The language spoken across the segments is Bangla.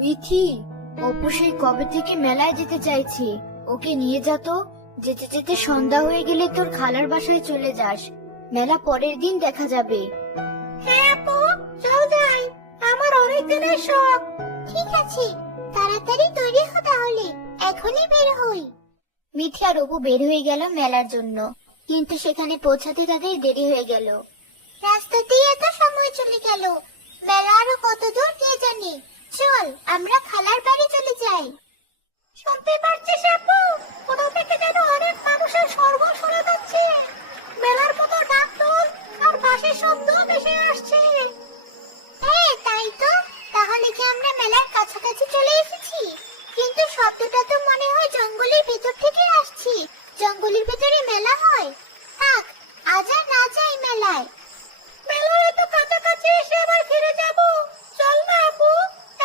মিঠি, অপু সেই কবে থেকে মেলায় যেতে চাইছি। ওকে নিয়ে যা তো। যেতে যেতে সন্ধ্যা হয়ে গেলে তোর খালার বাসায় চলে যাস। মেলা পরের দিন দেখা যাবে। হ্যাঁ আপু, চল যাই, আমার অনেক দিনের শখ। ঠিক আছে, তাড়াতাড়ি তৈরি হ তাহলে, এখনই বের হই। মিঠি আর অপু বের হয়ে গেল মেলার জন্য, কিন্তু সেখানে পৌঁছাতে তাদের দেরি হয়ে গেল। রাস্তা দিয়ে এত সময় চলে গেল, মেলা আরো কত দূর কে জানে। চল আমরা খালার বাড়ি চলে যাই। শুনতে পারছিস আপু, কোথা থেকে যেন অনেক মানুষের স্বর্গ শোনা যাচ্ছে। মেলার মতো ঢাকঢোল আর বাঁশির শব্দ ভেসে আসছে। হ্যাঁ তাই তো, তাহলে কি আমরা মেলার কাছাকাছি চলে এসেছি? কিন্তু শব্দটা তো মনে হয় জঙ্গলের ভেতর থেকে আসছে। জঙ্গলের ভেতরে মেলা হয়? থাক, আজ আর না যাই মেলায়। মেলার এত কাছাকাছি এসে আবার ফিরে যাব? চল না আপু,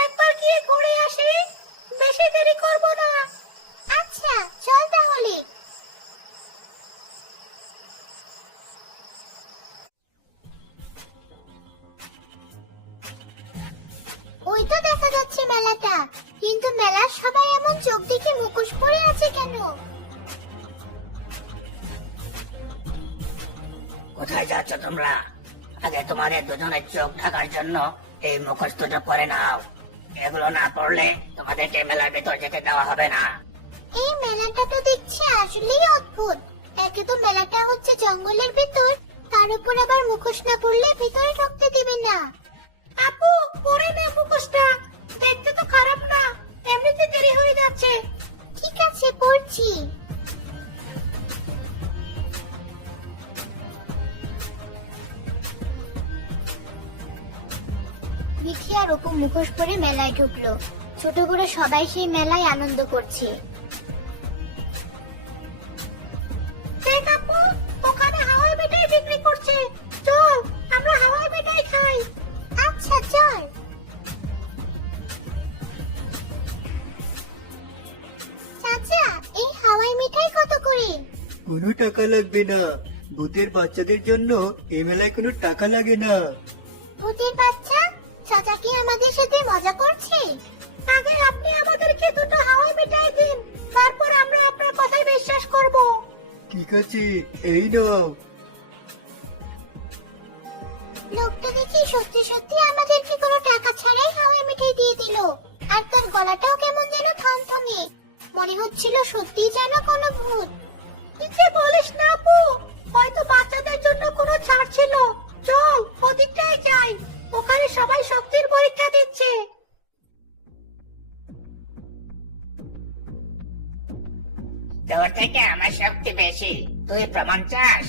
একবার গিয়ে ঘুরে আসি, বেশি দেরি করব না। আচ্ছা চল তাহলে। ওই তো দেখা যাচ্ছে মেলাটা, কিন্তু মেলার সবাই এমন চোখ দেখে মুখোশ পরে আছে কেন? কোথায় যাচ্ছ তোমরা? আগে তোমাদের দুজনের চোখ ঢাকার জন্য এই মুখোশ দুটো পরে নাও। এগুলো না পড়লে তোমাদেরকে মেলার ভেতর যেতে দেওয়া হবে না। এই মেলাটা তো দেখছি আসলেই অদ্ভুত। একে তো মেলাটা হচ্ছে জঙ্গলের ভিতর, তার উপর আবার মুখোশ না পরলে ভিতরে ঢুকতে দিবে না। আপু পরে নে মুখোশটা, দেখতে তো খারাপ না, এমনিতে দেরি হয়ে যাচ্ছে। ঠিক আছে পড়ছি। মিঠি আর অপু মুখোশ পরে মেলায় ঢুকলো। ছোট করে সবাই সেই মেলায় আনন্দ করছে। দেখ আপু, ওখানে হাওয়াই মিঠাই বিক্রি করছে। চল আমরা হাওয়াই মিঠাই খাই। আচ্ছা চল। চাচা, এই হাওয়াই মিঠাই কত করে? কোনো টাকা লাগবে না। ভূতের বাচ্চাদের জন্য এই মেলায় কোনো টাকা লাগে না। ভূতের বাচ্চা? চাচা কি আমাদের সাথে মজা করছে? আগে আপনি আমাদেরকে দুটো হাওয়াই মিঠাই দিন, তারপর আমরা আপনার কথায় বিশ্বাস করব। ঠিক আছে, এই নাও। লোকটা দেখি সত্যি সত্যি আমাদেরকে কোনো টাকা ছাড়াই হাওয়াই মিঠাই দিয়ে দিল। আর তার গলাটাও কেমন যেন থমথমে, মনে হচ্ছিল সত্যি যেন কোনো ভূত। কিছু বলিস না আপু, হয়তো বাচ্চাদের জন্য কোনো ছাড় ছিল। চল ওদিকটায় যাই, ওখানে সবাই শক্তির পরীক্ষা দিচ্ছে। তোর থেকে আমার শক্তি বেশি, তুই প্রমাণ চাস?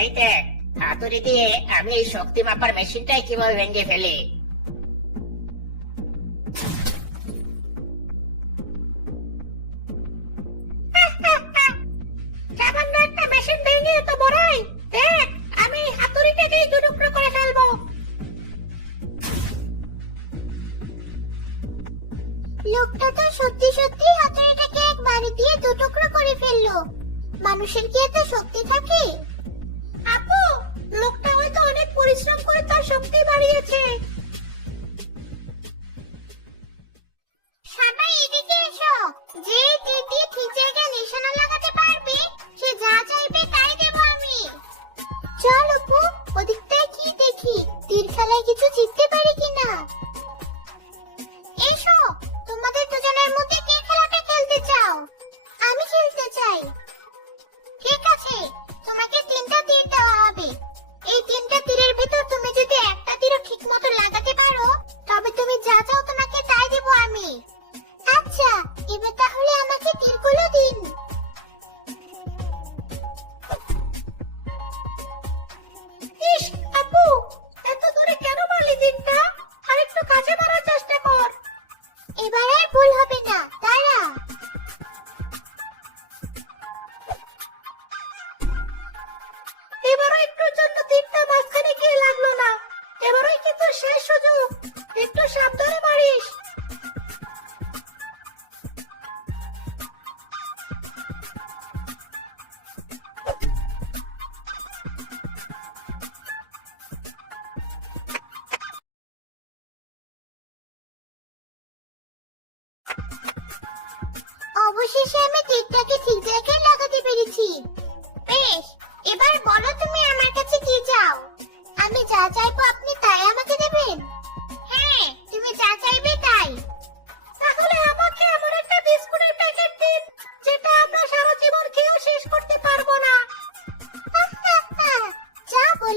এই দেখ, হাতুড়ি দিয়ে আমি এই শক্তি মাপার মেশিনটাই কিভাবে ভেঙে ফেলি। সামান্য একটা মেশিন ভেঙে তো বড়াই। দেখ, আমি এই হাতুড়িটাকেই দুটুকরো করে ফেলবো। লোকটা তো সত্যি সত্যি হাতুড়িটাকে এক বাড়ি দিয়ে দুটুকরো করে ফেললো। মানুষের কি এত শক্তি থাকে? আপু, লোকটা হয়তো অনেক পরিশ্রম করে তার শক্তি বাড়িয়েছে। সবাই এদিকে এসো, যে তীর দিয়ে ঠিক জায়গায় নিশানা লাগাতে পারবে সে যা চাইবে তাই দেব আমি। চল অপু, ওদিকটায় কি দেখি, তীর খেলায় কিছু জিততে পারি কিনা। এসো, তোমাদের দুজনের মধ্যে কে খেলাটা খেলতে চাও? আমি খেলতে চাই। কে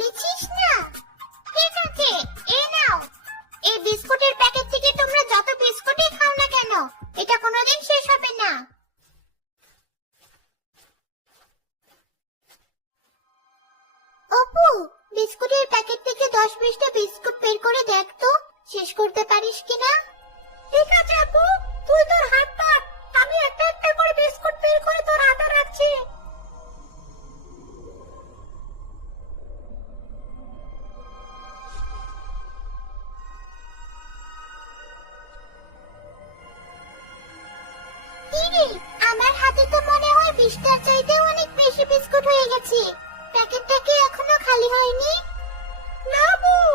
নিচ্ছিস না? ঠিক আছে, এই নাও। এই বিস্কুটের প্যাকেট থেকে তোমরা যত বিস্কুটই খাও না কেন, এটা কোনোদিন শেষ হবে না। অপু, বিস্কুটের প্যাকেট থেকে 10-20টা বিস্কুট বের করে দেখ তো, শেষ করতে পারিস কিনা। ঠিক আছে আপু, তুই তোর হাত পাত, আমি একটা একটা করে বিস্কুট বের করে তোর হাতে রাখছি। কিরে, আমার হাতে তো মনে হয় 20টার চাইতেও অনেক বেশি বিস্কুট হয়ে গেছে। প্যাকেটটা কি এখনো খালি হয়নি? না বউ,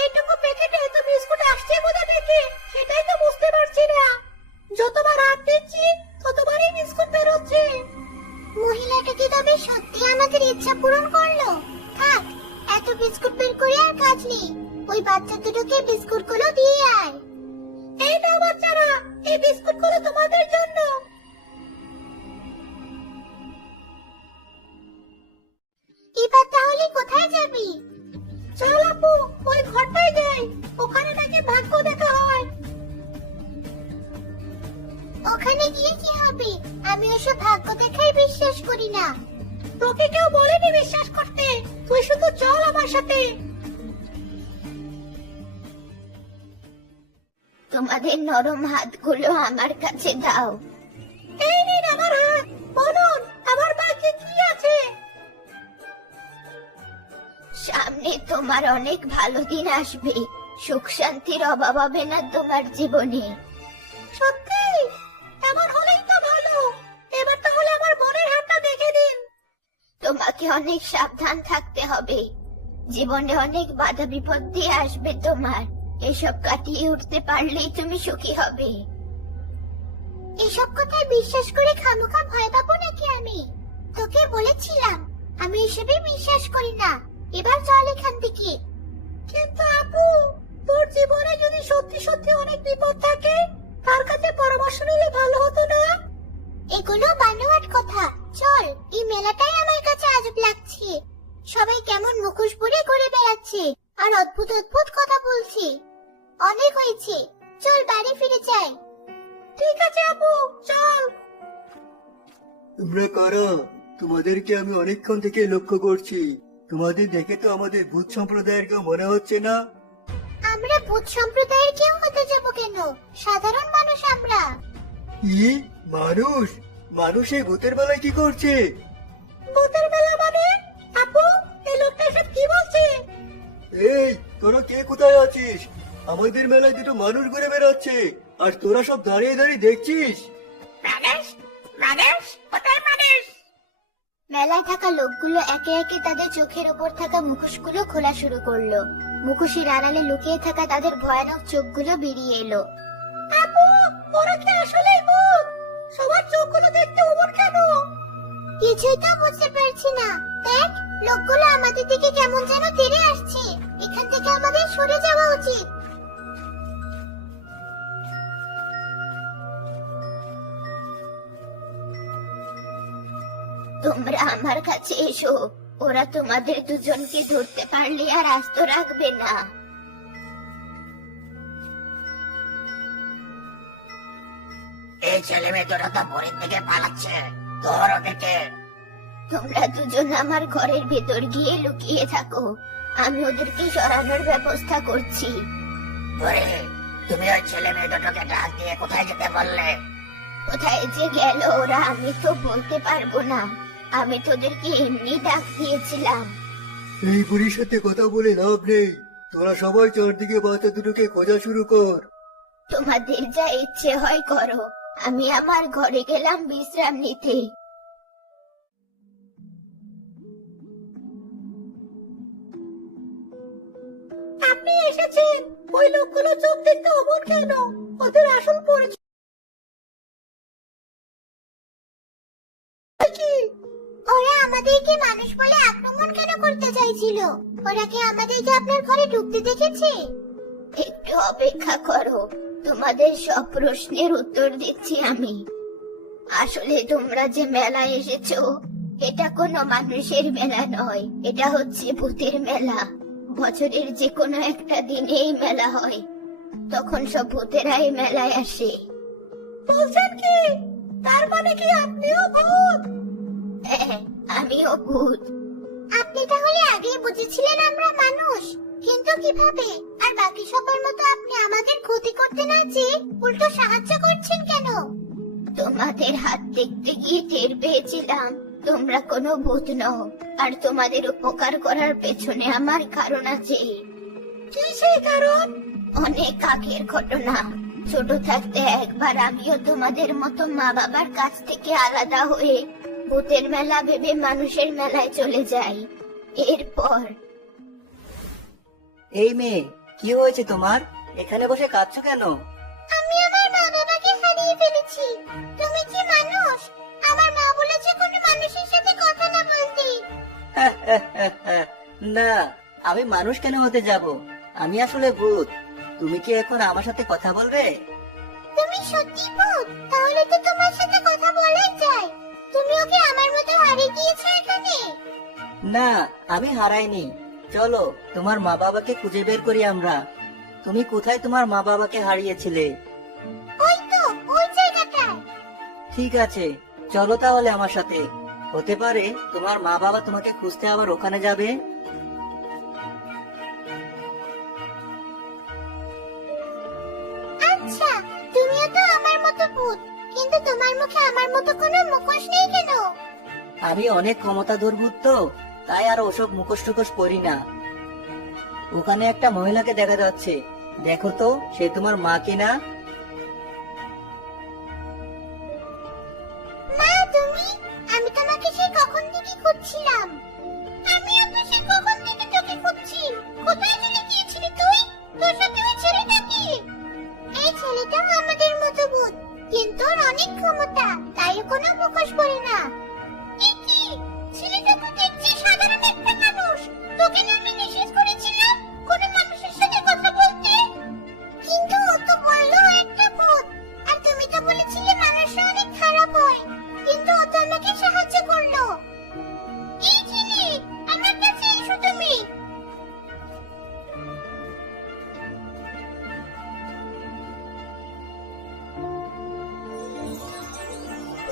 এইটুকু প্যাকেটে এত বিস্কুট আসছে কোথা থেকে সেটাই তো বুঝতে পারছি না। যতবার হাত দিচ্ছি ততবারই বিস্কুট বের হচ্ছে। মহিলাটা কি তবে সত্যি আমাদের ইচ্ছা পূরণ করলো? থাক, এত বিস্কুট বের করে আর কাজ নেই। ওই বাচ্চা দুটোকে বিস্কুটগুলো দিয়ে আয়। এই নাও বাচ্চারা, এই বিস্কুটগুলো তোমাদের জন্য। এবার তাহলে কোথায় যাবি? চল আপু, ওই ঘরটায় যাই, ওখানে নাকি ভাগ্য দেখা হয়। ওখানে গিয়ে কি হবে? আমি ওসব ভাগ্য দেখাই বিশ্বাস করি না। তোকে কেউ বলেনি বিশ্বাস করতে, তুই শুধু চল আমার সাথে। তোমাদের নরম হাতগুলো আমার কাছে দাও। এই নিন আমার হাত, বলুন আমার ভাগ্যে কি আছে? সামনে তোমার অনেক ভালো দিন আসবে, সুখ শান্তির অভাব হবে না তোমার জীবনে। সত্যি? এমন হলেই তো ভালো। এবার তাহলে আমার বোনের হাতটা দেখে দিন। তোমাকে অনেক সাবধান থাকতে হবে, জীবনে অনেক বাধা বিপত্তি আসবে তোমার, এসব কাটিয়ে উঠতে পারলেই তুমি সুখী হবে। এসব কথায় বিশ্বাস করে খামোখা ভয় পাবো নাকি আমি? তোকে বলেছিলাম আমি এসবে বিশ্বাস করি না। এবার চল এখান থেকে। কিন্তু আপু, তোর জীবনে যদি সত্যি সত্যি অনেক বিপদ থাকে, তার কাছে পরামর্শ নিলে ভালো হতো না? এগুলো বানোয়াট কথা। চল, এই মেলাটাই আমার কাছে আজব লাগছে। সবাই কেমন মুখোশ পরে ঘুরে বেড়াচ্ছে আর অদ্ভুত অদ্ভুত কথা বলছে। অনেক হয়েছে, চল বাড়ি ফিরে যাই। ঠিক আছে আপু, চল। তোমরা কারা? তোমাদেরকে আমি অনেকক্ষণ থেকে লক্ষ্য করছি। তোমাদের দেখে তো আমাদের ভূত সম্প্রদায়ের কেউ মনে হচ্ছে না। আমরা ভূত সম্প্রদায়ের কেউ হতে যাব কেন? সাধারণ মানুষ আমরা। কি? মানুষ? মানুষ এই ভূতের বেলায় কি করছে? ভূতের বেলা মানে? আপু, এই লোকটা সব কি বলছে? এই, তোরা কে কোথায় আছিস? আমাদের মেলায় দুটো মানুষ ঘুরে বেড়াচ্ছে, আর তোরা সব দাঁড়িয়ে দাঁড়িয়ে দেখছিস। মানুষ মানুষ কোথায় মানুষ? মেলায় থাকা লোকগুলো একে একে তাদের চোখের ওপর থাকা মুখোশগুলো খোলা শুরু করলো। মুখোশের আড়ালে লুকিয়ে থাকা তাদের ভয়ানক চোখগুলো বেরিয়ে এলো। আপু, ওরা কি আসলেই ভূত? সবার চোখগুলো দেখতে অমন কেন? কিছুই তো বুঝতে পারছি না। দেখ, লোকগুলো আমাদের দিকে কেমন যেন তেড়ে আসছে। এখান থেকে আমাদের সরে যাওয়া উচিত। তোমরা আমার কাছে এসো, ওরা তোমাদের দুজনকে ধরতে পারলে আর আস্ত রাখবে না। এই ছেলে মেয়ে তোরা তো ভোরের থেকে পালাচ্ছে, ধর ওদেরকে। তোমরা দুজন আমার ঘরের ভেতর গিয়ে লুকিয়ে থাকো, আমি ওদেরকে সরানোর ব্যবস্থা করছি। ভোরে, তুমি ওই ছেলে মেয়ে দুটোকে ডাক দিয়ে কোথায় যেতে বললে? কোথায় যে গেল ওরা আমি তো বলতে পারবো না, আমি তোদেরকে এমনি ডাক দিয়েছিলাম। এই বুড়ির সাথে কথা বলে লাভ নেই। তোরা সবাই চারদিকে বাচ্চা দুটোকে খোঁজা শুরু কর। তোমাদের যা ইচ্ছে হয় করো, আমি আমার ঘরে গেলাম বিশ্রাম নিতে। আপনি এসেছেন। ওই লোকগুলো চোখ দেখতে অমন কেন? ওদের আসল পরিচয় কি? ওরা আমাদেরকে মানুষ বলে আক্রমণ কেন করতে চাইছিল? ওরা কি আমাদেরকে আপনার ঘরে ঢুকতে দেখেছে? একটু অপেক্ষা করো, তোমাদের সব প্রশ্নের উত্তর দিচ্ছি আমি। আসলে তোমরা যে মেলায় এসেছো, এটা কোনো মানুষের মেলা নয়, এটা হচ্ছে ভূতের মেলা। বছরের যে কোনো একটা দিনে এই মেলা হয়, তখন সব ভূতেরা এই মেলায় আসে। বলছেন কি? তার মানে কি আপনিও ভূত? হ্যাঁ, আমিও ভূত। আপনি তাহলে আগেই বুঝেছিলেন আমরা মানুষ, কিন্তু কিভাবে? আর বাকি সবার মতো আপনি আমাদের ক্ষতি করতে না চেয়ে উল্টো সাহায্য করছেন কেন? তোমাদের হাত দেখতে গিয়ে টের পেয়েছিলাম তোমরা কোনো ভূত নও, আর তোমাদের উপকার করার পেছনে আমার কারণ আছে। কি সেই কারণ? অনেক আগের ঘটনা। ছোট থাকতে একবার আমিও তোমাদের মতো মা বাবার কাছ থেকে আলাদা হয়ে ভূতের মেলা ভেবে মানুষের মেলায় চলে যাই। এরপর এই মেয়ে, কি হয়েছে তোমার? এখানে বসে কাঁদছো কেন? আমি আমার মা বাবাকে হারিয়ে ফেলেছি। তুমি কি মানুষ? আমার মা বলেছে কোনো মানুষের সাথে কথা না বলতে। না, আমি মানুষ কেন হতে যাব? আমি আসলে ভূত। তুমি কি এখন আমার সাথে কথা বলবে? তুমি সত্যি ভূত? তাহলে তো তোমার সাথে কথা বলাই যায়। তুমি ওকে আমার মতো হারিয়ে দিয়েছো এখানে? না, আমি হারাইনি। চলো তোমার মা বাবাকে খুঁজে বের করি আমরা। তুমি কোথায় তোমার মা বাবাকে হারিয়েছিলে? ওই তো, ওই জায়গাটায়। ঠিক আছে, চলো তাহলে আমার সাথে। হতে পারে তোমার মা বাবা তোমাকে খুঁজতে আবার ওখানে যাবে। আচ্ছা, তুমিও তো আমার মতো ভূত, কিন্তু তোমার মুখে আমার মতো কোনো মুখোশ নেই কেন? আমি অনেক ক্ষমতাধর ভূত তো, তাই আর ওসব মুখোশ টুকোশ পরি না। ওখানে একটা মহিলাকে দেখা যাচ্ছে, দেখো তো সে তোমার মা কিনা। মা, তুমি? আমি তোমাকে সেই কখন থেকে খুঁজছিলাম। আমিও তো সেই কখন থেকে তোকে খুঁজছি। কোথায় চলে গিয়েছিলি তুই? তোর সাথে ওই ছেলেটা কি? এই ছেলেটাও আমাদের মতো ভূত, কিন্তু ওর অনেক ক্ষমতা, তাই ও কোনো মুখোশ পরে না। এ কি? ছেলেটা তো দেখছি সাধারণ একটা মানুষ। তোকে না আমি নিষেধ করেছিলাম কোনো মানুষের সাথে কথা বলতে? কিন্তু ও তো বললো ও একটা ভূত। আর তুমি তো বলেছিলে মানুষরা অনেক খারাপ হয়, কিন্তু ও তো আমাকে সাহায্য করলো। এই ছেলে, আমার কাছে এসো তুমি।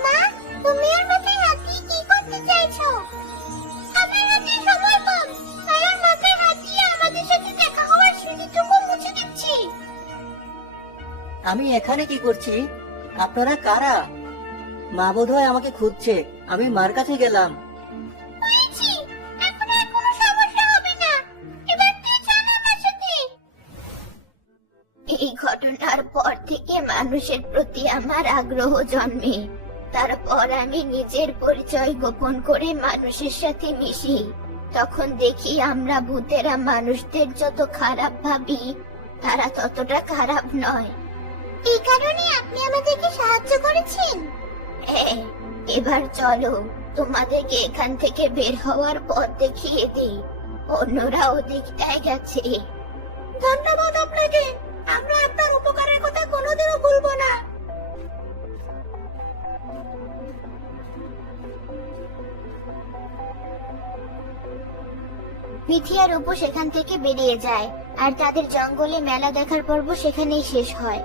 মা, তুমি ওর মাথায় হাত দিয়ে কি করতে চাইছো? আমার হাতে সময় কম, তাই ওর মাথায় হাত দিয়ে আমাদের সাথে দেখা হওয়ার স্মৃতিটুকু মুছে দিচ্ছি। আমি এখানে কি করছি? আপনারা কারা? মা বোধহয় আমাকে খুঁজছে। আমি মার কাছে গেলাম। হয়েছি, এখন আর কোনো সমস্যা হবে না। এবার তুই চল আমার সাথে। এই ঘটনার পর থেকে মানুষের প্রতি আমার আগ্রহ জন্মে। তারপর আমি নিজের পরিচয় গোপন করে মানুষের সাথে মিশি। তখন দেখি আমরা ভূতেরা মানুষদের যত খারাপ ভাবি, তারা ততটা খারাপ নয়। এই কারণে আপনি আমাদেরকে সাহায্য করেছেন। হ্যাঁ, এবার চলো তোমাদেরকে এখান থেকে বের হওয়ার পথ দেখিয়ে দিই। অন্যরা ওদিকটায় গেছে। ধন্যবাদ আপনাকে। আমরা আপনার উপকারের কথা কোনোদিনও ভুলবো না। মিথি আর অপু সেখান থেকে বেরিয়ে যায়, আর তাদের জঙ্গলে মেলা দেখার পর্ব সেখানেই শেষ হয়।